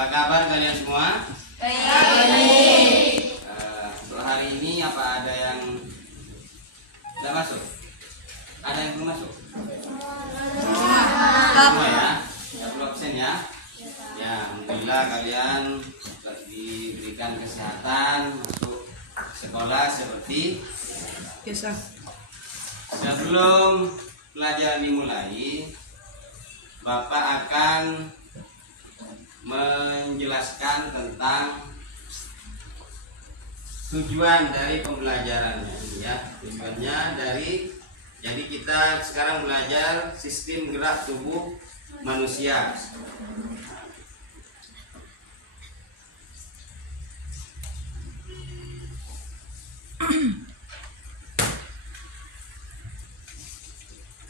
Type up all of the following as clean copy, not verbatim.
Apa kabar kalian semua? Baik. Untuk hari ini apa ada yang tidak masuk? Ada yang belum masuk? Semua ya? Tidak perlu absen ya? Ya, alhamdulillah kalian diberikan kesehatan masuk sekolah seperti Biasa. Sebelum pelajaran dimulai, Bapak akan menjelaskan tentang tujuan dari pembelajarannya ya. Tujuannya jadi kita sekarang belajar sistem gerak tubuh manusia.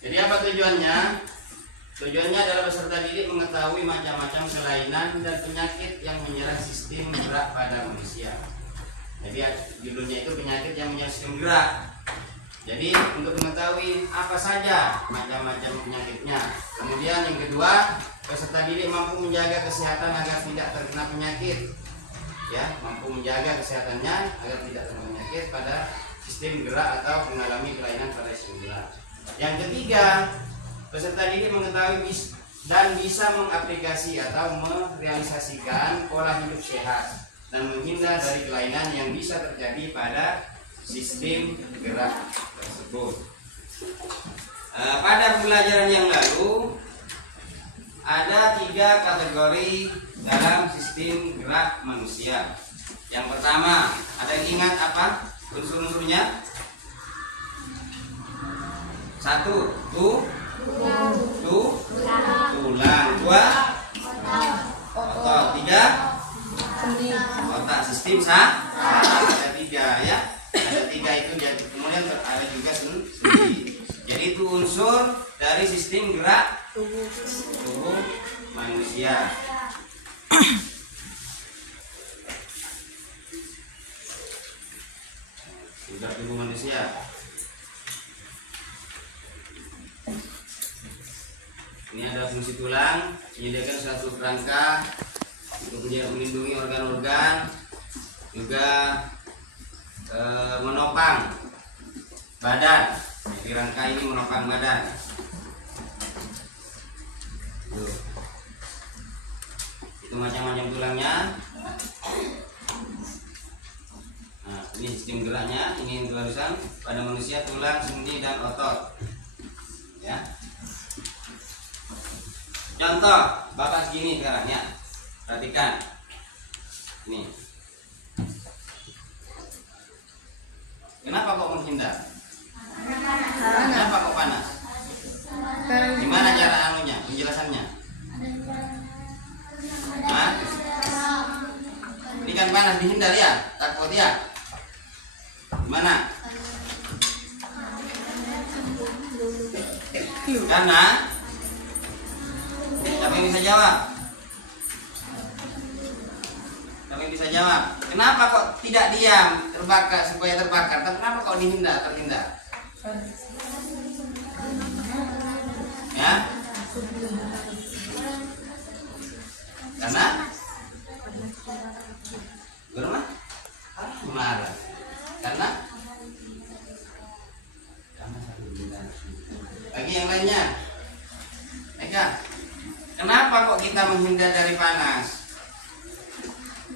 Jadi apa tujuannya? Tujuannya adalah peserta didik mengetahui macam-macam kelainan dan penyakit yang menyerang sistem gerak pada manusia. Jadi judulnya itu penyakit yang menyerang sistem gerak. Jadi untuk mengetahui apa saja macam-macam penyakitnya. Kemudian yang kedua, peserta didik mampu menjaga kesehatan agar tidak terkena penyakit. Ya, mampu menjaga kesehatannya agar tidak terkena penyakit pada sistem gerak atau mengalami kelainan pada sistem gerak. Yang ketiga, peserta didik mengetahui dan bisa mengaplikasi atau merealisasikan pola hidup sehat dan menghindar dari kelainan yang bisa terjadi pada sistem gerak tersebut. Pada pembelajaran yang lalu ada 3 kategori dalam sistem gerak manusia. Yang pertama, ada yang ingat apa unsur-unsurnya? 1, tulang. 2, otot. 3, otak. Sistem ada 3 ya. Ada 3 itu, jadi kemudian ada juga sendi. Jadi itu unsur dari sistem gerak tubuh manusia. Gerak tubuh manusia. Ini ada fungsi tulang, menyediakan suatu kerangka untuk melindungi organ-organ, juga menopang badan. Jadi rangka ini menopang badan. Itu macam-macam tulangnya. Nah, ini sistem geraknya. Ini tulisan pada manusia: tulang, sendi, dan otot. Ya. Contoh, Bapak segini sekarang ya. Perhatikan. Nih. Kenapa kok menghindar? Kenapa kok panas? Gimana cara anunya, penjelasannya? Hah? Ini kan panas, dihindar ya? Takut ya? Gimana? Karena siapa yang bisa jawab? Siapa yang bisa jawab? Kenapa kok tidak diam, terbakar supaya terbakar? Tapi kenapa kok terhindar? Ya? Karena? Karena? Marah. Karena? Bagi yang lainnya. Eka, kenapa kok kita menghindar dari panas?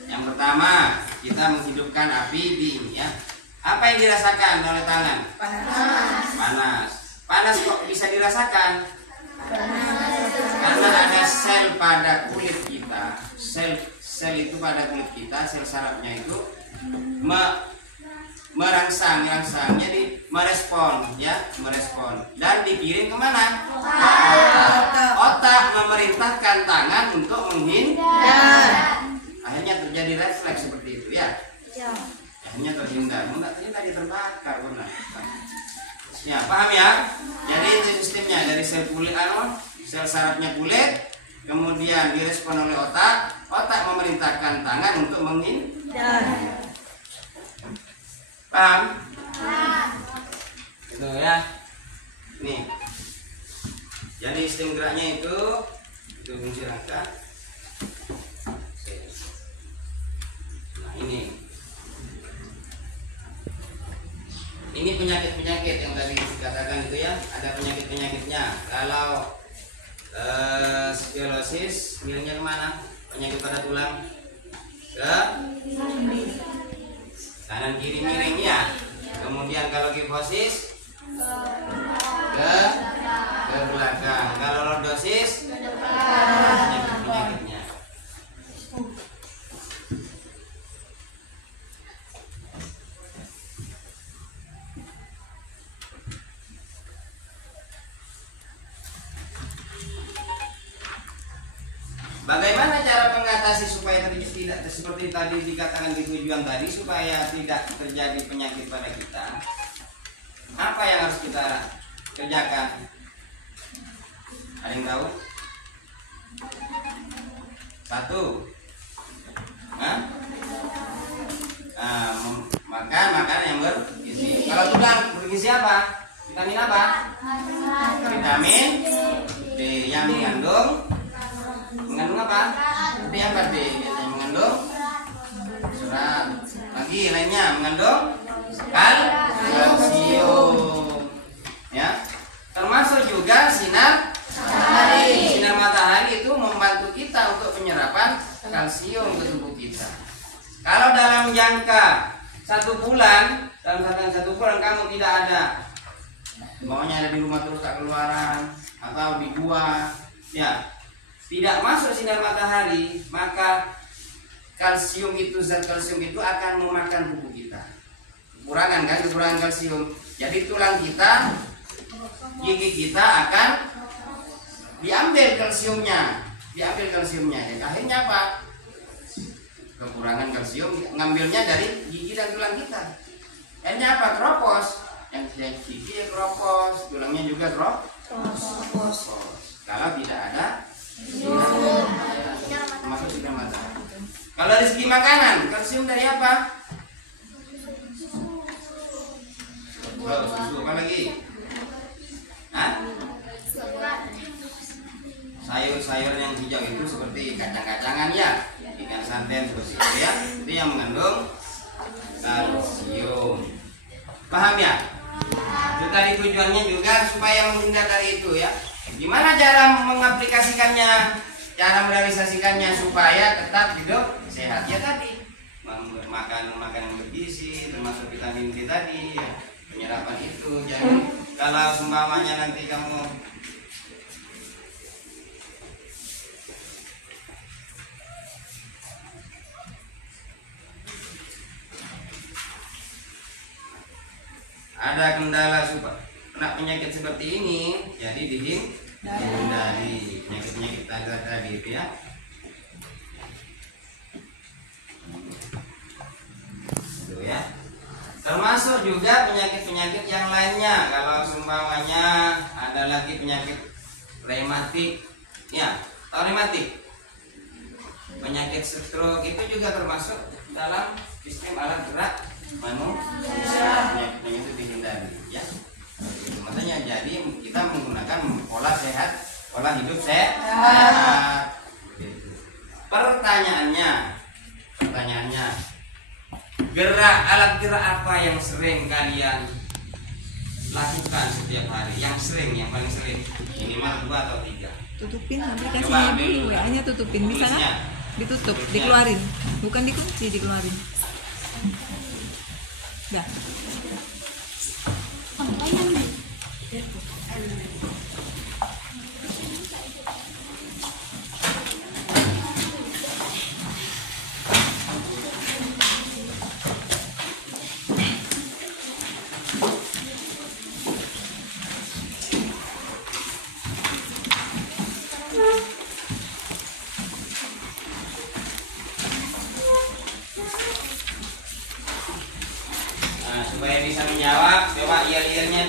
Yang pertama, kita menghidupkan api di ya. Apa yang dirasakan oleh tangan? Panas. Panas kok bisa dirasakan? Karena ada sel pada kulit kita. Sel itu pada kulit kita, sel sarafnya itu merangsang, jadi merespon dan dikirim kemana? Otak memerintahkan tangan untuk menghindar. Akhirnya terjadi refleks seperti itu ya. Akhirnya terhindar. Ini tadi terbakar benar. Ya, paham ya? Jadi itu sistemnya dari sel kulit, sel sarafnya kulit, kemudian direspon oleh otak memerintahkan tangan untuk menghindar. Paham? Itu ya. Nih. Jadi sistem geraknya itu fungsi rangka. ini penyakit-penyakit yang tadi dikatakan itu ya, ada penyakit-penyakitnya. Kalau skoliosis, milnya kemana? Penyakit pada tulang ke kanan kiri miring ya. Kemudian kalau kifosis ke belakang. Kalau lordosis penyakit-penyakitnya. Bagaimana cara mengatasi supaya tidak seperti tadi dikatakan di tujuan tadi, supaya tidak terjadi penyakit pada kita? Apa yang harus kita kerjakan? Ada yang tahu? Satu, makan makanan yang bergizi. Kalau tulang bergizi apa? Vitamin apa? Vitamin D yang mengandung apa? D apa D? Biasanya mengandung serat. Lagi lainnya mengandung kalsium. Ya. Termasuk juga sinar matahari. Sinar matahari itu membantu kita untuk penyerapan kalsium ke tubuh kita. Kalau dalam jangka 1 bulan, dalam satu bulan kamu tidak ada, maunya ada di rumah terus tak keluaran atau di gua, ya, tidak masuk sinar matahari, maka kalsium itu, zat kalsium itu akan memakan tubuh kita. Kekurangan kalsium. Jadi tulang kita, gigi kita akan diambil kalsiumnya. Jadi akhirnya apa? Kekurangan kalsium ngambilnya dari gigi dan tulang kita. Akhirnya apa? Keropos. Yang gigi keropos, tulangnya juga keropos. Kalau tidak ada masuk sinar matahari. Kalau dari segi makanan, kalsium dari apa? Susu apa lagi? Sayur-sayur yang hijau itu seperti kacang-kacangan ya, ikan santen seperti itu ya, itu yang mengandung kalsium. Paham ya? Itu tadi tujuannya juga supaya menghindar dari itu ya. Gimana cara mengaplikasikannya, cara merealisasikannya supaya tetap hidup sehat ya tadi, makan makanan bergizi, termasuk vitamin D tadi ya, penyerapan itu. Jadi kalau seumpamanya nanti kamu ada kendala kena penyakit seperti ini, jadi dihindari penyakit-penyakit tadi itu ya. Itu ya. Termasuk juga penyakit-penyakit yang lainnya. Kalau seumpamanya ada lagi penyakit rematik, ya, atau rematik, penyakit stroke itu juga termasuk dalam sistem alat gerak manusia. Penyakit itu dihindari ya. Makanya jadi kita menggunakan pola hidup sehat. Pertanyaannya, alat gerak apa yang sering kalian lakukan setiap hari? Yang paling sering, minimal 2 atau 3. Tutupin aplikasinya dulu, hanya tutupin. Misalnya ditutup, dikeluarin, bukan dikunci, dikeluarin. Dah. Supaya bisa menjawab, coba yel-yelnya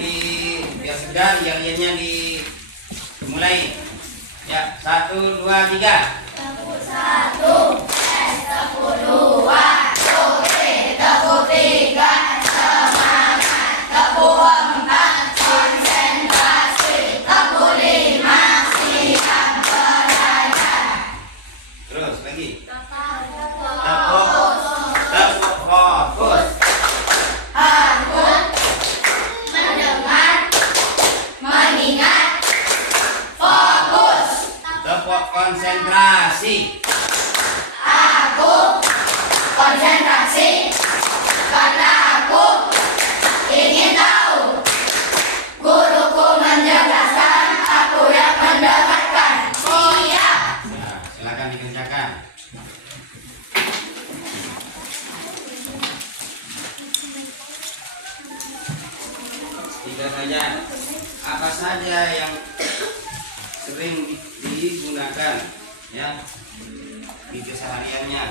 biar segar, yel-yelnya dimulai. Ya, 1, 2, 3. Tepuk 1, tepuk 2, tepuk 3, semangat, tepuk 4, konsentrasi, tepuk 5, siap belajar. Terus lagi. Tepuk Tepuk fokus. konsentrasi. Aku konsentrasi karena aku ingin tahu. Guruku menjelaskan, aku yang mendengarkan. Siap. Nah, silakan dikerjakan. Tiga saja. Apa saja yang sering digunakan ya di kesehariannya?